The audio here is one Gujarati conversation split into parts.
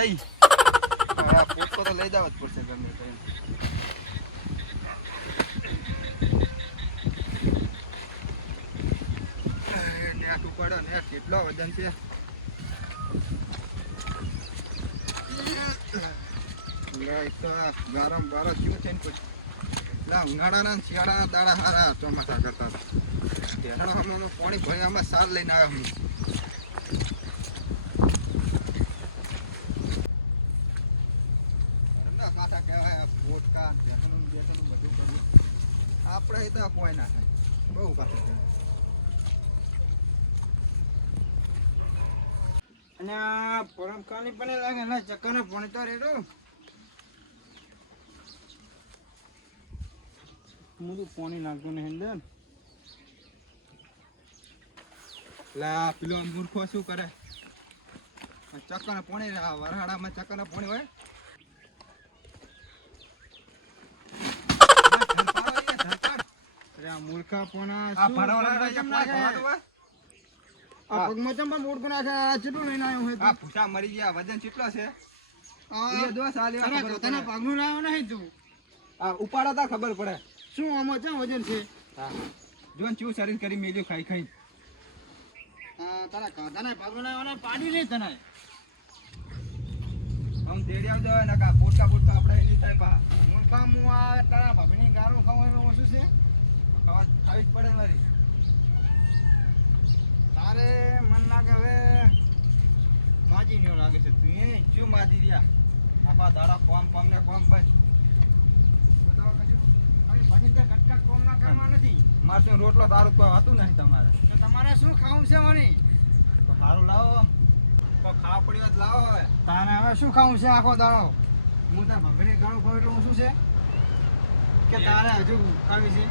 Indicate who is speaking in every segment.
Speaker 1: જઈ તો લઈ જવા જ પડશે ગમે તે કેટલો વજન છે? ગરમ બરફ થયું છે ને પછી લા, ઉનાળાના ને શિયાળાના દાડા હારા ચોમાસા કરતા હતા. પાણી ભરી આમાં સાર લઈને આવ્યા હું ઘરના કાંઠા કહેવાય, પોટકા, ભેંસનું બેસનનું બધું કરવું. આપણે એ તો કોઈ ના થાય બહુ કાંઠા કહેવાય.
Speaker 2: અને આ પરમ કાલી પણ લાગે ને ચક્કરને તો રેડું. મુદું પાણી નાખતું ને અંદર
Speaker 1: લા પેલો મૂર્ખો શું કરે? ચક્કર પાણી વરહાડામાં ચક્કર પાણી હોય.
Speaker 2: મૂર્ખા પોણા
Speaker 1: આ ભરવાના
Speaker 2: કેમ
Speaker 1: જે
Speaker 2: નાખે?
Speaker 1: ભરવાતું હોય?
Speaker 2: આ પગમાં ચમ પણ મૂર્ખું નાખે આ ચેટલું લઈને આવ્યો હોય
Speaker 1: આ ભૂસા મરી ગયા વજન કેટલો છે?
Speaker 2: આ
Speaker 1: દોસ આ લેવા
Speaker 2: તને
Speaker 1: ખબર
Speaker 2: તને
Speaker 1: પડે.
Speaker 2: પગનું લાવ્યો નહીં તું.
Speaker 1: આ ઉપાડો તા ખબર પડે.
Speaker 2: શું આમાં ચમ વજન છે?
Speaker 1: હા. જોન ચેવું શરીર કરી મેલ્યું ખાઈ ખાઈ.
Speaker 2: તારા કાંધાના પગનું લાવ્યો પાડી નહીં તને.
Speaker 1: આમ તેડી આવજો ને કા પોટકા પોટકા આપણે એની થાય પા.
Speaker 2: હું આ તારા ભાભીની ગાળું ખાવાનું ઓછું છે.
Speaker 1: ખાવા ખાવી જ પડે મારી.
Speaker 2: તારે મન લાગે હવે માજી ન્યો લાગે છે. તું એ
Speaker 1: શું માજી રહ્યા? આપા દાડા કોમ કોમ ને કોમ બસ.
Speaker 2: બતાવો કશું અરે ભાજી તે કટકા કોમ ના કરવા નથી.
Speaker 1: મારશું રોટલો તારું કોઈ હતું નહીં તમારે.
Speaker 2: તો તમારે શું ખાવું છે વળી
Speaker 1: તો સારું લાવો. તો ખાવા હોય લાવો હવે.
Speaker 2: તારે હવે શું ખાવું છે આખો દાડો? હું તાર ભાભીની ગાળું એટલે હું શું છે? કે તારે હજુ ખાવી છે?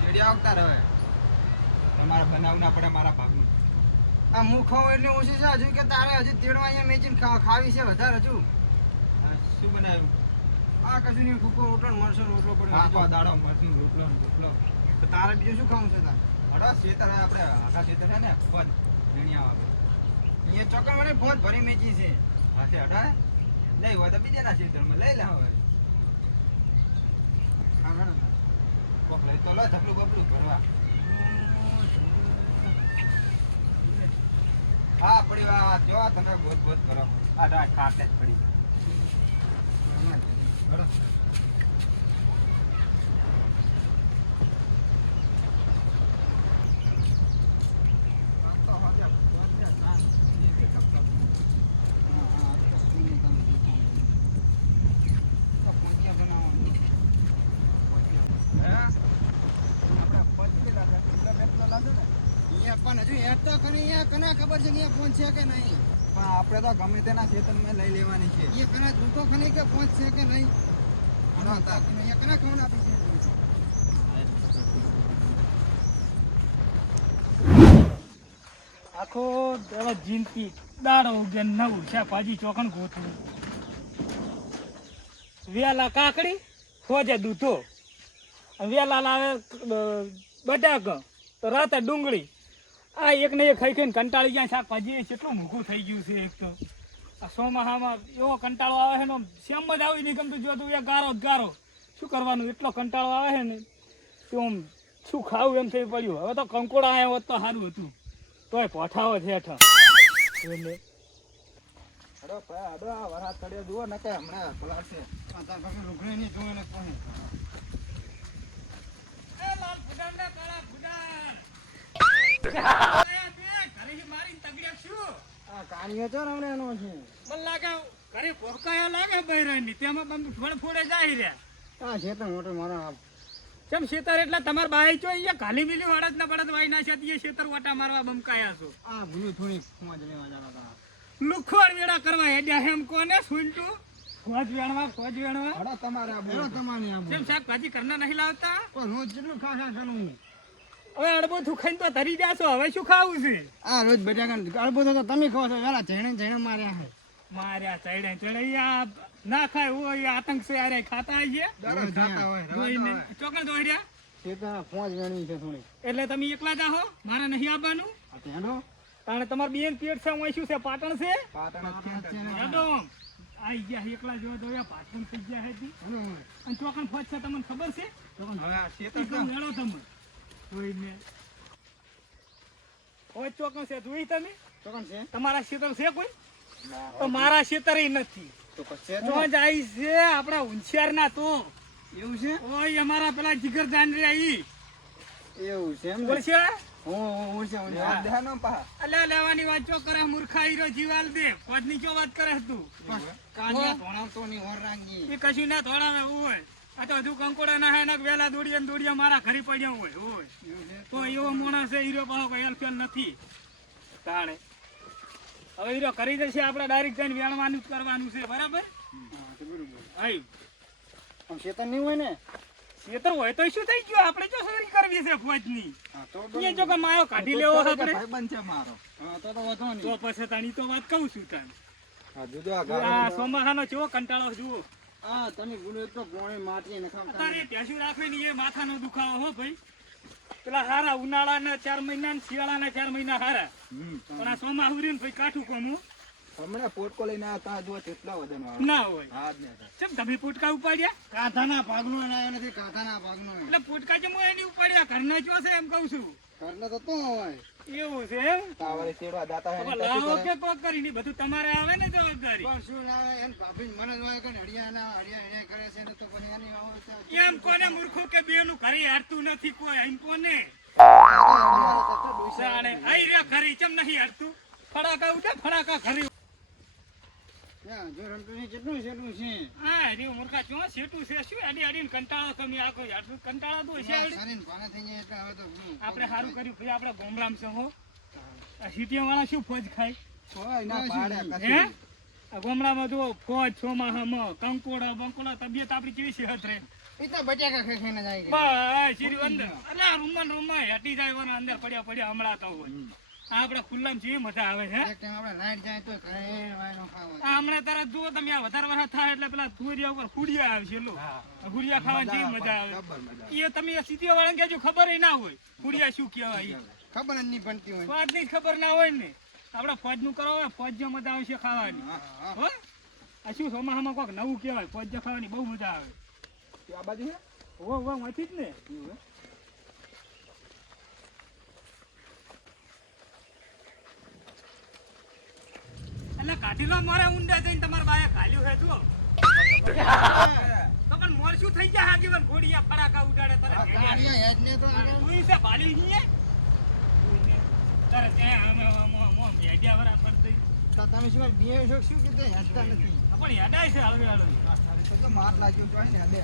Speaker 1: તેડી આવતા રહે તમારે બનાવના પડે મારા ભાગનું.
Speaker 2: આ હું ખાઉં એટલે ઓછી છે? હજુ કે તારે હજુ તેડવા અહીંયા મેચીને ખાવી છે વધારે હજુ?
Speaker 1: શું બનાવ્યું?
Speaker 2: આ કશું નહીં કૂકો રોટલો મળશે રોટલો
Speaker 1: પડે
Speaker 2: આખો
Speaker 1: દાડો મળશે રોટલો રોટલો.
Speaker 2: તો તારે બીજું શું ખાવું છે તારે?
Speaker 1: હડો શેતર આપણે આખા શેતર છે ને ફોન વીણ્યા આવે.
Speaker 2: અહીંયા ચોકર વડે ફોન ભરી મેચી છે.
Speaker 1: હાથે હડા નહીં હોય તો બીજાના શેતરમાં લઈ લે હવે. કોક લઈ તો લો ઢગલું બબલું ભરવા. હા પડી વા જો તમે ગોત ગોત કરો? આ ખાતે જ પડી.
Speaker 2: પણ હજુ એ તો ખરી અહીંયા કના ખબર છે કે અહીંયા ફોન છે કે નહીં?
Speaker 1: પણ આપણે તો ગમે તેના ખેતરમાં લઈ લેવાની છે.
Speaker 2: એ કના જોતો ખરી કે ફોન છે કે નહીં. અહીંયા કના ખબર આપી છે?
Speaker 3: આખો દાડો જિંદગી દાડો ઉગે નવું છે પાજી ચોકન ગોથું વેલા કાકડી ખોજે દૂધો. વેલા લાવે બટાક તો રાતે ડુંગળી. આ એક ને એક ખાઈ ખાઈને કંટાળી ગયા શાકભાજી કેટલું મૂકું થઈ ગયું છે એક તો. આ સોમાહામાં એવો કંટાળો આવે છે ને સેમ જ આવી નહીં ગમતું. જોતું એ ગારો જ ગારો. શું કરવાનું? એટલો કંટાળો આવે છે ને કે આમ શું ખાવું એમ થઈ પડ્યું. હવે તો કંકોડા આવ્યો હોત તો સારું હતું. તોય પોઠાવો છે હેઠળ. એટલે
Speaker 1: હડો ભાઈ હડો આ વરસાદ ચડ્યો. જુઓ ને કે હમણાં પલાળશે
Speaker 2: આ તાર રૂગણી નહીં કોને. તો રમણે છે. આ છે તો મોટો મારા
Speaker 3: ચમ શેતર એટલે તમાર બાઈ ચો અહીંયા ખાલી મિલી વળત ના પડત વાઈ ના છે તે શેતર વાટા મારવા બમકાયા છો.
Speaker 2: આ ભૂલું થોડી ખોજ લેવા જવા તા
Speaker 3: વેડા કરવા હેડ્યા હેમ કોને સુલટું? ખોજ વેણવા ખોજ વેણવા.
Speaker 1: હડો તમારે આ બોલ.
Speaker 2: તમારે આમ
Speaker 3: ચમ શાકભાજી કરના નહીં લાવતા?
Speaker 2: રોજ કેટલું ખા ખા કરું
Speaker 3: હવે અડબો થુખાઈને તો ધરી જાશો. હવે શું ખાવું છે?
Speaker 2: આ રોજ બટાકા અડબો તો તમે ખાવ છો. વેલા જણે જણે માર્યા છે.
Speaker 3: માર્યા ચડે ચડે આ ના ખાય હોય આતંક છે. અરે ખાતા આવીએ
Speaker 1: ખાતા હોય.
Speaker 3: ચોકણ દોડ્યા?
Speaker 2: છે છે થોડી.
Speaker 3: એટલે તમે એકલા જાહો મારે નહીં આવવાનું? તાણે તમારે બેન પેટ છે હું શું છે? પાટણ છે?
Speaker 1: પાટણ છે.
Speaker 3: આઈ ગયા એકલા જોવા જોયા પાટણ થઈ ગયા હતી અને ચોકન ફોજ છે તમને ખબર છે?
Speaker 1: હવે શેતર
Speaker 3: તમે જોઈને ફોજ ચોકન છે જોઈ તમે?
Speaker 4: તો છે?
Speaker 3: તમારા ક્ષેત્ર છે કોઈ? તો મારા ક્ષેત્ર નથી.
Speaker 4: તો કશે
Speaker 3: તો? જ આઈ છે આપણા હોશિયાર ના તો.
Speaker 4: એવું છે?
Speaker 3: ઓય અમારા પેલા જીગર જાન રે
Speaker 4: એવું છે એમ ને?
Speaker 3: બોલશે
Speaker 4: હું હું હું છે હું છે.
Speaker 1: આ દેહાનો પા.
Speaker 3: અલ્યા લેવાની વાત ચો કરે મૂર્ખા હીરો જીવાલ દે. ફોજની ચો વાત કરે તું?
Speaker 4: કાનિયા ભણાવતો ની ઓર
Speaker 3: એ કશું ના થોડા હોય. આ તો હજુ કંકોડા ના એના વેલા દોડીએ દોડીએ મારા ઘરે પડ્યા હોય હોય. તો એવો માણસ છે હીરો પાછો કોઈ હેલ્પ નથી. તાણે. હવે હીરો કરી દેશે આપણે ડાયરેક્ટ જઈને વેણવાનું જ કરવાનું છે બરાબર?
Speaker 4: આમ શેતાન નહીં હોય ને?
Speaker 3: ખેતર હોય તો શું થઈ ગયું? આપણે જો ચોરી કરવી છે ફોજની. એ જો કે માયો કાઢી લેવો આપણે.
Speaker 1: ભાઈબંધ છે મારો.
Speaker 4: તો તો વધો નહીં તો
Speaker 3: પછી તાણી તો વાત કહું છું
Speaker 1: આ આ
Speaker 3: સોમાહાનો ચેવો કંટાળો જુઓ.
Speaker 4: હા તમે ગુનો તો પોણે માટી ને ખામ
Speaker 3: અત્યારે ભેંસું રાખવી ને એ માથાનો દુખાવો હો ભાઈ. પેલા હારા ઉનાળાના ચાર મહિના શિયાળાના ચાર મહિના હારા. પણ આ સોમાં હુરીને ભાઈ કાઠું કોમું
Speaker 1: હમણાં પોટકો લઈને આવ્યા તા જુઓ કેટલા વજન
Speaker 3: ના હોય.
Speaker 1: હા જ
Speaker 3: તમે પોટકા ઉપાડ્યા?
Speaker 4: કાંઠાના ભાગનો આવ્યો નથી કાંઠાના ભાગનો
Speaker 3: એટલે પોટકા જે હું એની ઉપાડ્યા? ઘરના જો છે એમ કહું છું.
Speaker 4: ઘરના તો તો હોય.
Speaker 3: એવું છે એમ?
Speaker 1: તાવરે શેરવા દાતા હે ને
Speaker 3: લાવો
Speaker 1: કરે.
Speaker 3: કે પગ કરીને બધું તમારે આવે ને જવાબદારી.
Speaker 4: પણ શું ના આવે, એમ ભાભી મને જ વાય કે હડિયાના હડિયા હડિયા કરે છે ને તો પછી એની આવે છે.
Speaker 3: એમ કોને મૂર્ખો કે બેનું ઘરે હારતું નથી કોઈ એમ કોને? આઈ રે ઘરી ચમ નહીં હારતું? ફડાકા ઉઠે ફડાકા ઘરે સારું કર્યું ભાઈ ગોમરામ છે સિટીયા વાળા શું ફોજ ખાય? ગામડામાં જો ફોજ કંકોડા બંકોડા તબિયત આપડી કેવી
Speaker 4: છે.
Speaker 3: બસ શીરી રૂમમાં રૂમમાં હેટી જાય અંદર પડ્યા પડ્યા હમણાં તો હોય ખુલ્લામાં જેવી મજા આવે હે?
Speaker 4: એક ટાઈમ આપણે લાઈટ જાય તો ઘરે વાયનો ખાવા
Speaker 3: આ હમણાં તરત જુઓ તમે આ વધારે વરસાદ થાય એટલે પેલા તુરિયા ઉપર હુડિયા આવશે લો. હુડિયા ખાવાની જેવી મજા આવે.
Speaker 1: જબર મજા આવે.
Speaker 3: એ તમે સીટીઓ વાળાને કહેજો ખબર ના હોય હુડિયા શું કહેવાય
Speaker 4: ખબર જ નહીં પડતી હોય.
Speaker 3: સ્વાદની ખબર ના હોય ને. આપડે ફોજનું કરો ફોજ જે મજા આવશે ખાવાની.
Speaker 4: હા, હા.
Speaker 3: હો? આ શું સોમાહામાં કોક નવું કહેવાય ફોજ જે ખાવાની બહુ મજા આવે.
Speaker 1: આ બાજુ?
Speaker 3: ઓ ઓ માંથી જ ને. એટલે કાઢીલો મારે ઊંડા જઈને તમારા બાએ ઘાલ્યું હે જુઓ તો પણ મોર શું થઈ જાય પણ ઘોડિયા ફડાકા ઉડાડે તરત
Speaker 4: આ કાળિયા હેડને તો
Speaker 3: તું છે ભાલી હી હે? તરત એ આમ મો આમ આમ વરા પર દઈ.
Speaker 4: તો તમે શું બીએ છો શું કીધું હેડતા નથી
Speaker 3: પણ હેડાય છે હળવે હળવે.
Speaker 1: તો તો માર લાગ્યો તો ને બે.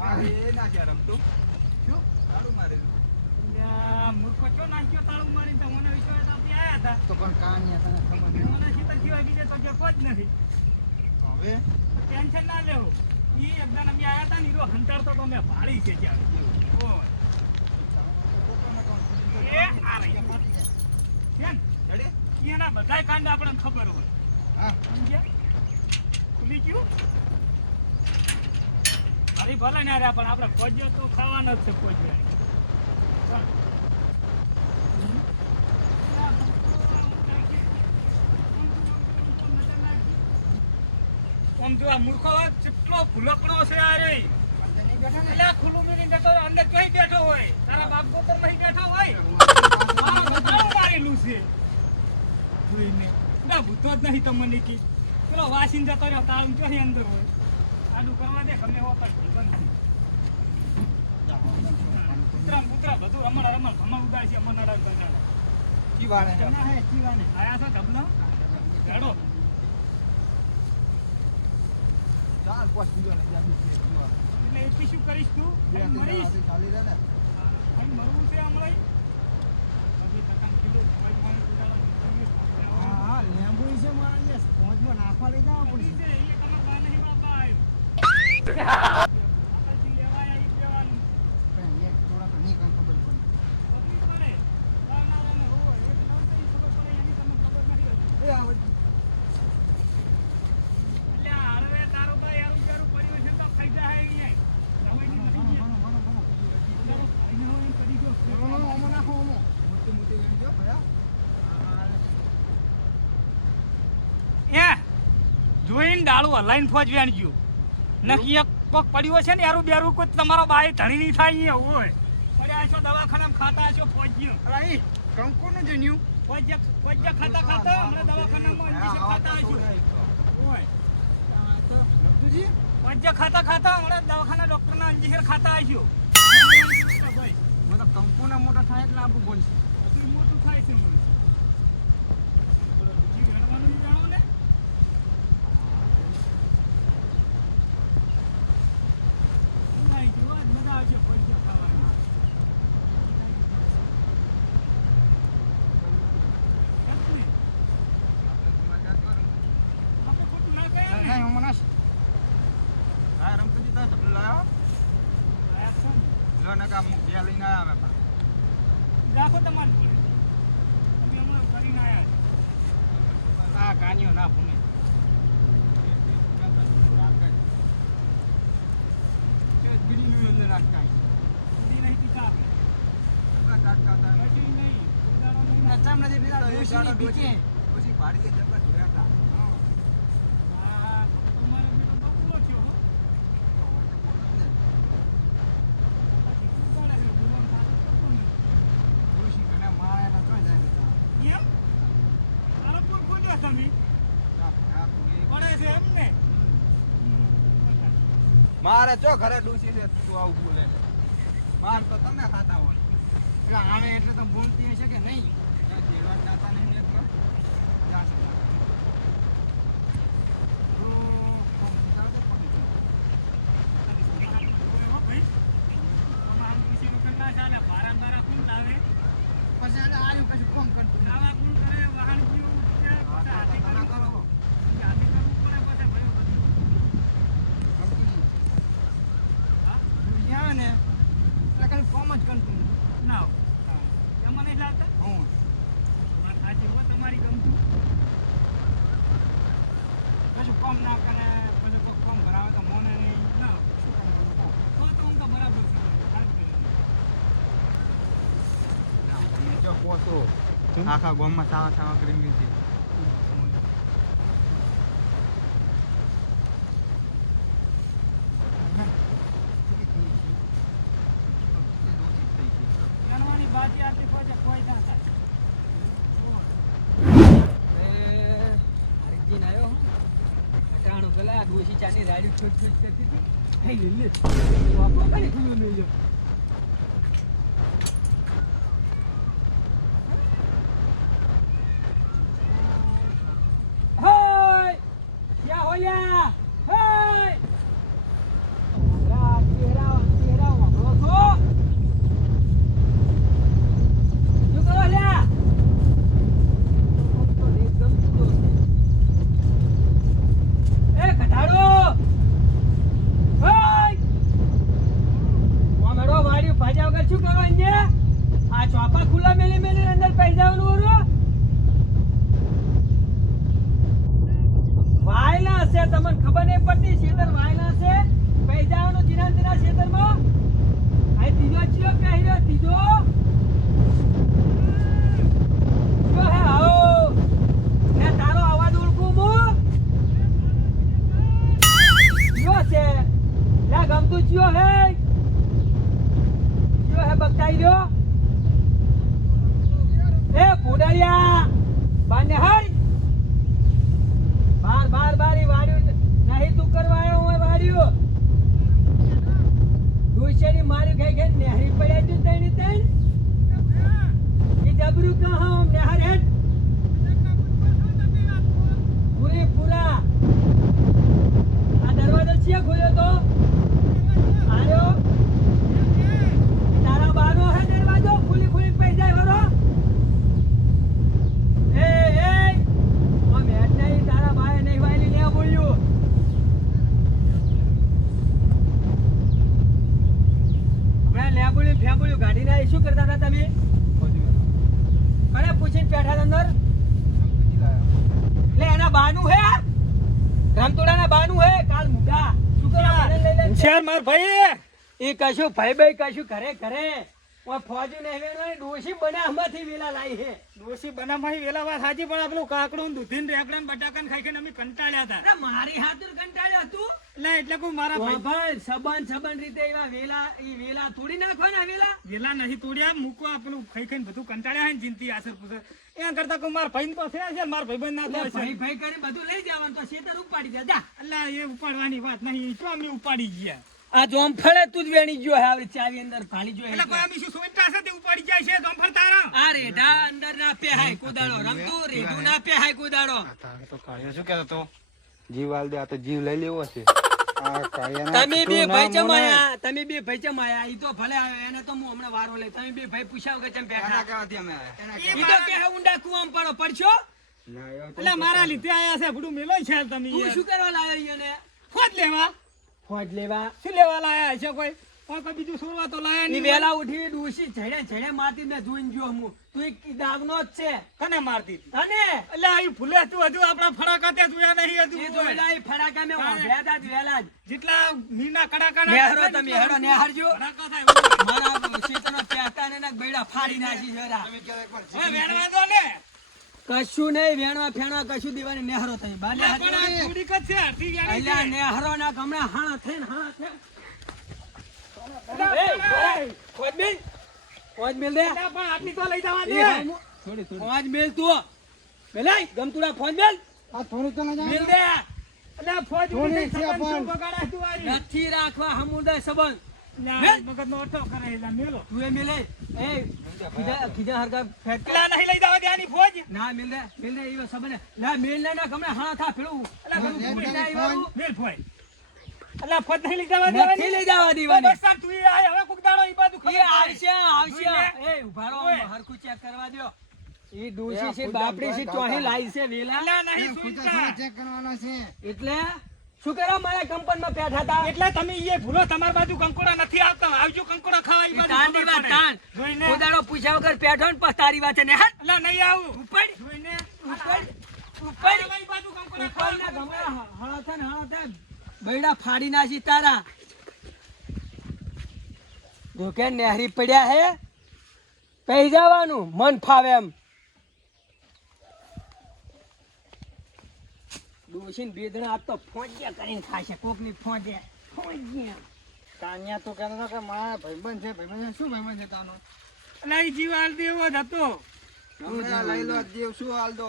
Speaker 1: આ એ ના કે રમતું. શું? સારું મારેલું.
Speaker 3: મૂર્ખો નાખ્યો તાળું મારી તો વિશ્વાસ હતા.
Speaker 4: પણ કાનિયા તને ખબર નહીં
Speaker 3: મને શીતળ સિવાય બીજે તો જે કોઈ જ નથી.
Speaker 1: હવે
Speaker 3: ટેન્શન ના લેવો. એકદમ અમે આયા હતા ને હીરો હંતાડતો તો મેં ભાળી છે ત્યાં. એ એના બધાય કાંડ આપણને ખબર હોય
Speaker 4: હા
Speaker 3: સમજ્યા? ખુલી ગયું અરે ભલે ને રહ્યા પણ આપણે ફોજ્યો તો ખાવાનો જ છે ફોજ્યો આમ જો આ મૂર્ખો કેટલો ભૂલકણો છે આ રે. હોય, અંદર ક્યાંય બેઠો હોય? તારા બાપ ગોતર નહીં બેઠો હોય? છે. જોઈને ના. ભૂતો જ નહીં તમને કી પેલો વાસીન જતો રહ્યો તાર ચોહી અંદર હોય? આડું કરવા દે ગમે એવો પણ બંધ કૂતરા કૂતરા બધું રમણ રમણ ભમા ઉડાય છે અમર નડા બધા
Speaker 1: કી વાળે હે
Speaker 4: ના હે જીવાને
Speaker 3: આયા છો ધબનો હેડો.
Speaker 1: ચાલ, પોચ બીજો ને બીજી.
Speaker 3: એટલે એથી શું કરીશ તું? અહીં મરીશ?
Speaker 1: ખાલી રહે ને.
Speaker 3: અહીં મરવું છે હમણાં પછી તકન કિલો ભાઈ મારી ઉડાડો
Speaker 4: હા હા લેમ્બુ છે મારા પહોંચમાં નાખવા લઈ જાવ
Speaker 3: પડી છે એ તમારા બા નહીં આવ્યો આકલથી લેવાય ઈ જ લેવાનું
Speaker 4: પણ એક થોડાક નહીં કાંઈ ખબર પડે
Speaker 3: ખબર પડે લાવનારાને હોય એક લાવતા ઈ ખબર પડે એની તમને ખબર નથી હોતી.
Speaker 1: એ આવે.
Speaker 3: એટલે આ હળવે તારો ભાઈ આવું તારું પડ્યું છે તો ખાઈ જાય અહીંયા. દવાઈની મરી ગઈ.
Speaker 4: ભણો ભણો ભણો
Speaker 3: ઉડાડો, ખાઈને હોય એ કરી દો. ને ડાળું હલાઈને ફોજ ગયું નક્કી એક કોક પડ્યો છે ને યારું બેરું કોઈ તમારો બાય ધણી નહીં થાય અહીંયા હોય પડ્યા છો દવાખાનામાં ખાતા છો ફોજ્યો.
Speaker 4: અલા ઈ કંકુનું જન્યું
Speaker 3: ફોજ્ય ફોજ્ય ખાતા ખાતા હમણાં દવાખાનામાં ઇન્જેક્શન ખાતા હશો. હોય
Speaker 4: લખતુજી
Speaker 3: ફોજ્ય ખાતા ખાતા હમણાં દવાખાના ડોક્ટરના ઇન્જેક્શન ખાતા હશો. ભાઈ
Speaker 4: મતલબ કંકુના મોટા થાય એટલે આપણું બોલશે.
Speaker 3: મોટું થાય છે હમણાં. બોલો, બીજી વેણવાનું ઈ વેણો ને? મજા આવી ગઈ, વાત મજા આવશે પૈસા ખાવાની. કેમ છે? આપણે ખોટું ના કહીએ ને?
Speaker 4: નહીં હું મનાશ
Speaker 1: હા રમતુજી તો ચપલ લાવ્યો
Speaker 3: આ શું?
Speaker 1: લો ને કામ બે લઈને આવ્યા મેં પણ
Speaker 3: રાખો તમારી જોડે. અમે હમણાં કરીને આયા છીએ.
Speaker 4: આ કાનીઓ ના ભૂને બીડીનું અંદર રાખતા
Speaker 3: ઊંધી નહીં પીતા આપણે. હજી નહીં. ઉદાહરણ નહીં.
Speaker 4: નચામ નથી પેલા ડોશીની બીકે
Speaker 1: પછી ભાડીએ જબર જોયા
Speaker 3: આ તમારો બેટો બકરો છે, હો. હજી શું કરે છે? બોલવાનું થાતું કરતો નથી.
Speaker 4: ડોશી ઘણા માળા એના ત્રણ જાય
Speaker 3: એમ? પાલનપુર ખોલ્યા તમે? પડે છે એમ ને?
Speaker 1: મારે જો ઘરે ડૂસી છે તું આવું બોલે માર તો તમે ખાતા હોય.
Speaker 4: એટલે આને એટલે તો બોલતી હશે કે નહીં?
Speaker 1: જેવા ખાતા નહીં ને એટલે ત્યાં છે
Speaker 4: તો આમ ચાલશે પડી જાય.
Speaker 3: હો ભાઈ. તમારા વિશે વગર ના ચાલે. ભારા બારા કોણ લાવે?
Speaker 4: પછી એટલે આનું કશું કોમ કરતું નહીં.
Speaker 3: લાવા કોણ કરે? વાહન પીવું છે,
Speaker 1: હા,
Speaker 3: પછી
Speaker 1: તો
Speaker 3: હાથે
Speaker 1: તમે
Speaker 3: કરવું.
Speaker 1: કરો
Speaker 3: હાથે કરવું પડે, પછી ભાઈ બધું.
Speaker 4: કંકુજી.
Speaker 3: હા?
Speaker 4: બીજી આવે ને એટલે કઈ કોમ જ કરતું નહીં.
Speaker 3: ના હોય. એમાં નહીં લાવતા?
Speaker 4: હું
Speaker 3: વાત સાચી હો તમારી ગમતું.
Speaker 4: કશું કોમ ના કરે પછી કોઈ કોમ કરાવે તો મોને નહીં
Speaker 3: ના હોય.
Speaker 4: શું કામ કરવું કહો.
Speaker 3: તો તો હું તો બરાબર છું. સારું કર્યું.
Speaker 1: પોતો આખા ગામમાં સાવા સાવા કરી છે
Speaker 3: જાણવાની બાકી આટલી ફોજે કોઈ ના થાય.
Speaker 4: હરિજીન આવ્યો અટાણું પેલા ડોશી ચાની રાડી છોટ છોટ કરતી હતી હે લે લે બાપા કઈ ખુલ્લું નહીં લ્યો હાય ક્યાં હોલ્યા હાય રા ચહેરા ચહેરા વાપરો છો શું કરો લ્યા તો દેખ ગમતો એ ઘટાડો હાય વામેડો વાડ્યું ભાજા વગર શું કરો અહીંયા આ ચોપા ખુલ્લા મેલી મેલી અંદર પૈસાવાનું ઓરું છે તમને ખબર નહીં પડતી શેતર વાયલા છે. પૈસાવાનું જીના જીના શેતરમાં? આ ત્રીજો ચિયો પહેર્યો ત્રીજો? ગમતું ચિયો હે. હે, બગતાઈ રહ્યો. એ બાને હાય. બાર બાર બારી વાડ્યું નહીં તું કરવા આવ્યો હોય વાડ્યું દુશેરી મારી ખાઈ ખાઈ નેહરી પડ્યા તું તઈ તઈ એ જબરું કહો નેહર હેડ પૂરી પૂરા આ દરવાજો છે ખોલ્યો તો આર્યો તારા બાનો હે દરવાજો ખુલી ખુલી પઈ જાય વરો એ એ આ મેટ નહીં તારા ભાઈ નહીં વાયલી લે બોલ્યું હમણાં લેબુલ્યું ફેબુલ્યું ગાડી ના શું કરતા હતા તમે? કને પૂછીને બેઠા અંદર. લે એના બાનું હે? રામતોડાના બાનું હે? કાલ મુકા શું કરવા લઈ લે
Speaker 3: શેર માર ભાઈ
Speaker 4: એ કશું ભાઈ ભાઈ કશું ઘરે ઘરે ફોજી ને વેણવાની ડોશી બનાવમાંથી વેલા લાવી હે
Speaker 3: ડોશી બનાવવાની વેલા વાત સાચી પણ આ કાકડું દૂધીન રેકડા બટાકા ખાઈ ખાઈને અમે કંટાળ્યા હતા.
Speaker 4: અરે મારી હાથુર કંટાળ્યો તું
Speaker 3: એટલે એટલે કોઈ મારા ભાઈ
Speaker 4: ભાઈ સબન સબન રીતે એવા વેલા ઈ વેલા તોડી નાખવાના વેલા.
Speaker 3: વેલા નહીં તોડ્યા મૂકવા પેલું ખાઈ ખાઈને બધું કંટાળ્યા ને જિંદગી આસર પુસર. એના કરતા કોઈ મારા ભાઈ થયા છે મારા ભાઈ ના
Speaker 4: એટલે ભાઈ ભાઈ કરી બધું લઈ જવાનું તો શેતર ઉપાડી દે. જા.
Speaker 3: એ ઉપાડવાની વાત નહીં તો અમે ઉપાડી ગયા?
Speaker 4: આ જોમફળે તું જ વેણી ગયો હે આવડી ચાવી અંદર પાણી જોઈએ
Speaker 3: એટલે કોઈ આમી શું હશે તે ઉપાડી જાય છે જોમફળ તારા?
Speaker 4: આ રેઢા અંદર ના પેહાય કોદાળો રમતું રેઢું ના પેહાય કુદાડો
Speaker 1: જીવ વાલ દે આ તો જીવ લઈ લેવો છે.
Speaker 4: તમે બે ભાઈ. ચમાયા તમે બે ભાઈ ચમાયા ઈ તો ભલે આવે એને તો હું હમણાં વારો લઈ તમે બે ભાઈ પૂછાવ કે ચમ બેઠા?
Speaker 3: એ
Speaker 4: ઈ તો કે ઊંડા કુવામ પડો પડશો?
Speaker 1: ના,
Speaker 3: એટલે મારા લીધે આયા છે ભડું મેલો છે તમે
Speaker 4: તું શું કરવા લાવ્યો ઈને
Speaker 3: ખોદ લેવા.
Speaker 4: ફોજ લેવા.
Speaker 3: શું લેવા લાયા છે કોઈ? કોઈ કોઈ બીજું સુરવા તો લાયા નહીં
Speaker 4: વેલા ઉઠી ડૂસી છેડે છેડે મારતી મેં જોઈન ગયો હું. તું એક દાગનો જ છે.
Speaker 3: કને મારતી
Speaker 4: અને
Speaker 3: એટલે આ ફૂલે તું હજુ આપણા ફળાકાતે જોયા નહીં
Speaker 4: એ
Speaker 3: હજુ
Speaker 4: જોયેલા ઈ ફડાકા મેં ઓઢ્યા તા જ વેલા જ.
Speaker 3: જેટલા મીના કડાકા
Speaker 4: નેહરો તમે હેડો નેહરજો.
Speaker 3: ફડાકા થાય.
Speaker 4: મારા શેતનો પેટા ને ના બેડા ફાડી નાખી જરા
Speaker 3: હવે વેરવા દો ને.
Speaker 4: કશું નહીં વેણવા ફેણવા કશું દેવાની નેહરો થઈ બા
Speaker 3: એટલે
Speaker 4: નેહરજો.
Speaker 3: પણ આ થોડીક જ છે અડધી વેણી
Speaker 4: અલ્યા. નેહરો ના ગમણા હાણા હાણા થઈ
Speaker 3: એટલે
Speaker 4: એ,
Speaker 3: પણ-
Speaker 4: ફોજ મેલ ફોજ મેલ દે
Speaker 3: પણ આટલી તો લઈ જવા દે
Speaker 4: હામું. ફોજ મેલ તું મેલાય ગમતુડા ફોજ મેલ
Speaker 1: આ થોડું તો ના જાય.
Speaker 4: દે
Speaker 3: એટલે ફોજ
Speaker 1: થોડી
Speaker 3: સંબંધ શું તું
Speaker 4: નથી રાખવા હમુદય સંબંધ.
Speaker 3: કરે મેલો.
Speaker 4: તું એ મેલે એ ખીજા ખીજા હરકા ફેંક
Speaker 3: નહીં લઈ જવા દે ફોજ.
Speaker 4: ના મેલ દે મેલ દે એવો સંબંધ. ના મેલ ને ના ગમણા હાણા થા પેલું.
Speaker 3: એટલે
Speaker 4: પેલું
Speaker 3: ફોજ.
Speaker 4: ના એવાનું.
Speaker 3: મેલ ફોજ. એટલે ફોજ નહીં લઈ જવા દેવાની?
Speaker 4: નથી લઈ જવા દેવાની.
Speaker 3: બસ તું એ હવે કોક દાડો ઈ બાજુ ખબર
Speaker 4: આવશે આવશે. એ ઊભા રહો ચેક કરવા દ્યો. ઈ ડોશી છે બાપડી છે ચોહી લાઈ છે વેલા.
Speaker 3: નહીં
Speaker 1: ચેક કરવાના છે.
Speaker 4: એટલે? શું કરવા મારા કંપનમાં બેઠા હતા?
Speaker 3: એટલે તમે એ ભૂલો તમારી બાજુ કંકોડા નથી આવતા. આવજો કંકોડા ખાવા
Speaker 4: તાંડી વાત. તાન.
Speaker 3: જોઈને
Speaker 4: ઉદાડો પૂછ્યા વગર બેઠો ને પછી તારી વાત છે ને હા?
Speaker 3: એટલે નહીં આવું.
Speaker 4: ઉપર
Speaker 3: જોઈને
Speaker 4: ઉપર
Speaker 3: ઉપર મારી બાજુ કંકોડા ખાવા
Speaker 4: ગમલા હળા થાય ને હળા થાય બૈડા ફાડી જી તારા. જો કે નહેરી પડ્યા હે. કહી જવાનું મન ફાવે એમ. ડોશીન બેદણા તો ફોંજ્યા કરીને ખાશે કોકની ફોંજે. ફોંજ્યા.
Speaker 1: તાન્યા તો કહેતો કે મારા ભાઈબંધ છે ભાઈબંધ છે. શું ભાઈબંધ છે તાનો
Speaker 3: એટલે ઈ જીવ હાલ દેવો જ હતો.
Speaker 1: લઈ લો દેવ શું હાલ દો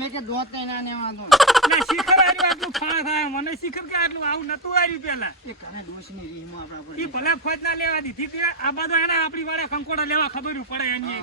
Speaker 1: મેં કે દોત ના વાંધો
Speaker 3: એટલે શિખર આટલું ફાળ થાય. મને શિખર કે આટલું આવું નતું હાર્યું પેલા
Speaker 1: એ કને ડોશની રીહમાં આપણા
Speaker 3: ઈ ભલે ફોજ ના લેવા દીધી આ બાજુ એના આપણી વાળા કંકોડા લેવા ખબર પડે એની